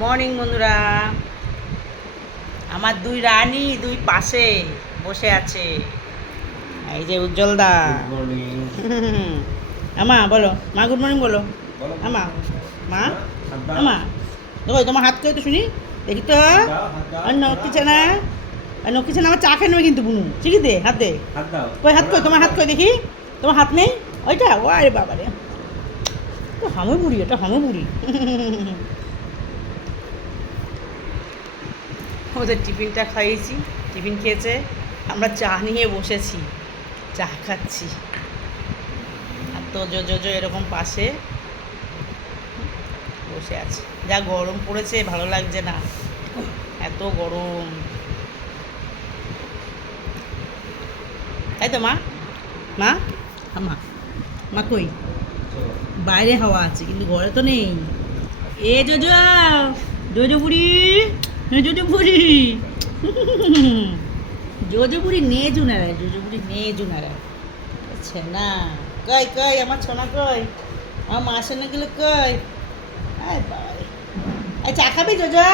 Morning বন্ধুরা। আমার দুই রানী দুই পাশে বসে আছে। এই যে উজ্জ্বল দা। আমা বলো, মা গুড মর্নিং বলো। আমা মা আমা দেখো তোমার হাত করে তো শুনি, দেখি তো। আর নকিছে না, আর নকিছে না, আমার চা খেয়ে নেবে কিন্তু বুনু। ঠিকই দে, হাত দে। কই হাত কই, তোমার হাত কই দেখি। তোমার হাত নেই ওইটা? ও আরে বাবা রে, তো হামে বুড়ি, এটা হামে বুড়ি। ওদের টিফিনটা খাইয়েছি, টিফিন খেয়েছে, আমরা চা নিয়ে বসেছি, চা খাচ্ছি। আর তো জো এরকম পাশে বসে আছে। যা গরম পড়েছে, ভালো লাগছে না, এত গরম। তাই তো মা, মা মা মা কই? বাইরে হাওয়া আছে কিন্তু ঘরে তো নেই। এ জোজো জোজো বুড়ি, জোজো বুড়ি, জোজো বুড়ি নে জুনারায়, জোজো বুড়ি নে জুনারায়। আচ্ছা না, কই কই আমার ছোনা কই? আমার মা শোনা গেলে কই? আয় বাবা, এই চা খাবি জোজো?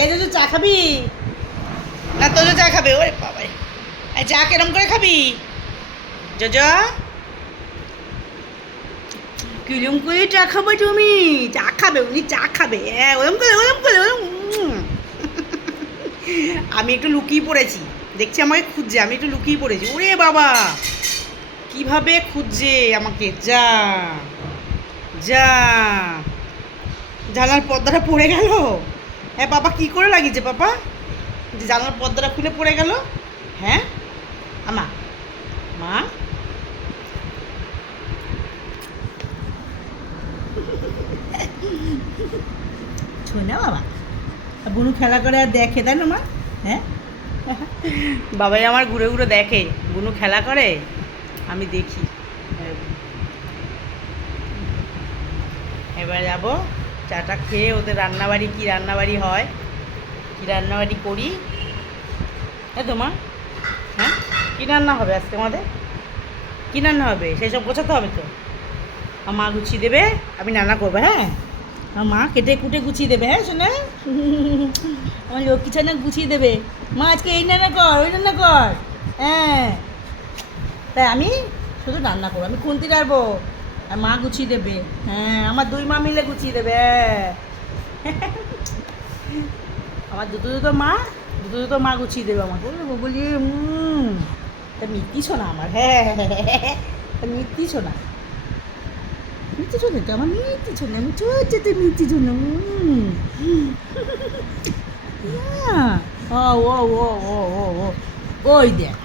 এ জোজো চা খাবি না? তোজো চা খাবে? ওরে বাবা, এই চা কেরম করে খাবি জোজো? কিরম করে চা খাবো তুমি? চা খাবে উনি, চা খাবে। হ্যাঁ ওরম করে, ওরম করে, ওরম। আমি একটু লুকিয়ে পড়েছি, দেখছি আমাকে খুঁজছে, আমি একটু লুকিয়ে পড়েছি। ওরে বাবা, কিভাবে খুঁজছে আমাকে! যা যা, জানলার পর্দাটা পড়ে গেল। হ্যাঁ বাবা, কি করে লাগিয়েছে বাবা যে জানলার পর্দাটা খুলে পড়ে গেল? হ্যাঁ আমা মা, শোনা বাবা, বুনু খেলা করে আর দেখে, তাই না মা? হ্যাঁ বাবাই আমার ঘুরে ঘুরে দেখে, বুনু খেলা করে, আমি দেখি। এবার যাব চাটা খেয়ে, ওদের রান্নাবাড়ি কী রান্নাবাড়ি হয়, কী রান্নাবাড়ি করি। হ্যাঁ তো মা? হ্যাঁ কী রান্না হবে আজকে আমাদের? কী রান্না হবে সেসব গোছাতে হবে তো। আমার মা গুছিয়ে দেবে, আমি রান্না করবো। হ্যাঁ আমার মা কেটে কুটে গুছিয়ে দেবে। হ্যাঁ শোনা, আমার লক্ষ্মী ছানা গুছিয়ে দেবে। মা আজকে এই রান্না কর, ওই রান্না কর। হ্যাঁ, তাই আমি শুধু রান্না করবো, আমি খুন্তি রাখবো আর মা গুছিয়ে দেবে। হ্যাঁ আমার দুই মা মিলে গুছিয়ে দেবে। আমার দুটো মা, দুটো মা গুছিয়ে দেবে আমাকে। বলি তা মিত্তি শোনা আমার। হ্যাঁ মিত্তি শোনা, মিষ্টি শোনে তো আমার, মিষ্টি শোনে, আমি চোখে মিষ্টি শোনে। ও ও ও ও ও ও ওই দেখ,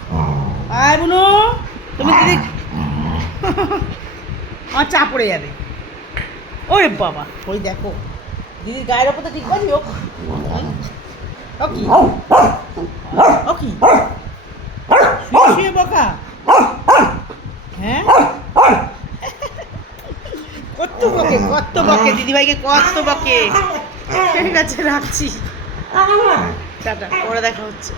আয় বুনু, তুমি দিদি আমার চা পড়ে যাবে। ওরে বাবা, ওই দেখো দিদির গায়ের ওপর তো ঠিক বাজি। ও কি, ও কি শুয়ে শুয়ে বকা? হ্যাঁ কত বকে, কত বকে দিদিভাইকে, কত বকে। ঠিক আছে রাখছি, টাটা, পরে দেখা হচ্ছে।